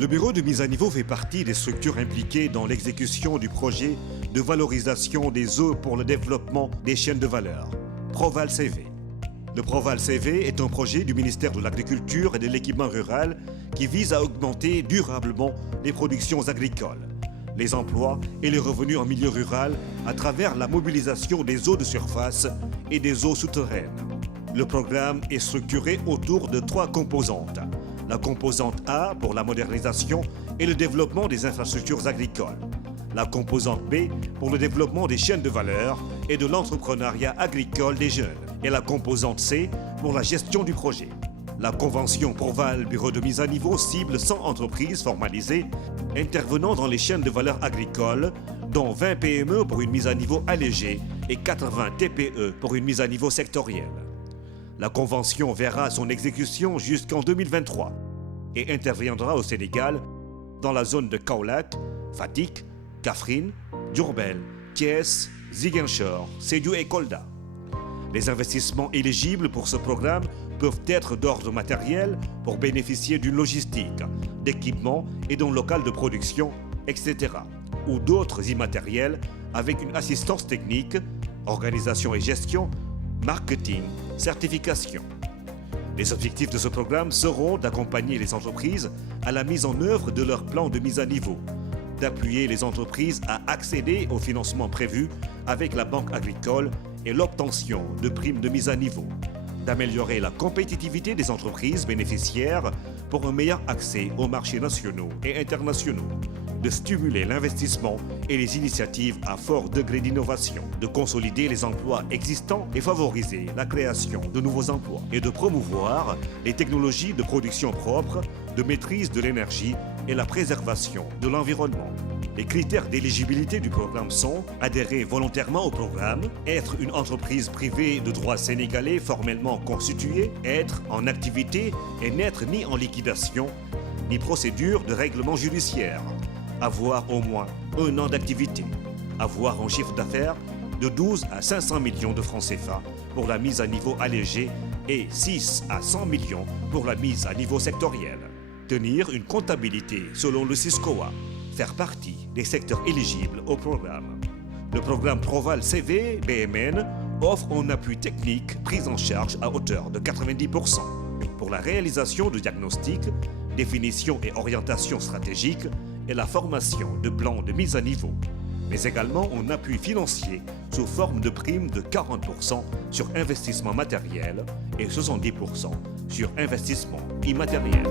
Le bureau de mise à niveau fait partie des structures impliquées dans l'exécution du projet de valorisation des eaux pour le développement des chaînes de valeur, Proval-CV. Le Proval-CV est un projet du ministère de l'Agriculture et de l'Équipement rural qui vise à augmenter durablement les productions agricoles, les emplois et les revenus en milieu rural à travers la mobilisation des eaux de surface et des eaux souterraines. Le programme est structuré autour de 3 composantes. La composante A pour la modernisation et le développement des infrastructures agricoles. La composante B pour le développement des chaînes de valeur et de l'entrepreneuriat agricole des jeunes. Et la composante C pour la gestion du projet. La convention Proval Bureau de mise à niveau cible 100 entreprises formalisées intervenant dans les chaînes de valeur agricoles, dont 20 PME pour une mise à niveau allégée et 80 TPE pour une mise à niveau sectorielle. La convention verra son exécution jusqu'en 2023 et interviendra au Sénégal dans la zone de Kaolack, Fatick, Kaffrine, Diourbel, Thiès, Ziguinchor, Sédhiou et Kolda. Les investissements éligibles pour ce programme peuvent être d'ordre matériel pour bénéficier d'une logistique, d'équipements et d'un local de production, etc. ou d'autres immatériels avec une assistance technique, organisation et gestion, marketing, certification. Les objectifs de ce programme seront d'accompagner les entreprises à la mise en œuvre de leur plan de mise à niveau, d'appuyer les entreprises à accéder au financement prévu avec la Banque agricole et l'obtention de primes de mise à niveau, d'améliorer la compétitivité des entreprises bénéficiaires pour un meilleur accès aux marchés nationaux et internationaux, de stimuler l'investissement et les initiatives à fort degré d'innovation, de consolider les emplois existants et favoriser la création de nouveaux emplois, et de promouvoir les technologies de production propre, de maîtrise de l'énergie et la préservation de l'environnement. Les critères d'éligibilité du programme sont adhérer volontairement au programme, être une entreprise privée de droit sénégalais formellement constituée, être en activité et n'être ni en liquidation, ni procédure de règlement judiciaire, avoir au moins 1 an d'activité, avoir un chiffre d'affaires de 12 à 500 millions de francs CFA pour la mise à niveau allégée et 6 à 100 millions pour la mise à niveau sectoriel, tenir une comptabilité selon le SYSCOA, faire partie des secteurs éligibles au programme. Le programme Proval-CV BMN offre un appui technique pris en charge à hauteur de 90% pour la réalisation de diagnostics, définition et orientation stratégique et la formation de plans de mise à niveau, mais également un appui financier sous forme de primes de 40% sur investissement matériel et 70% sur investissement immatériel.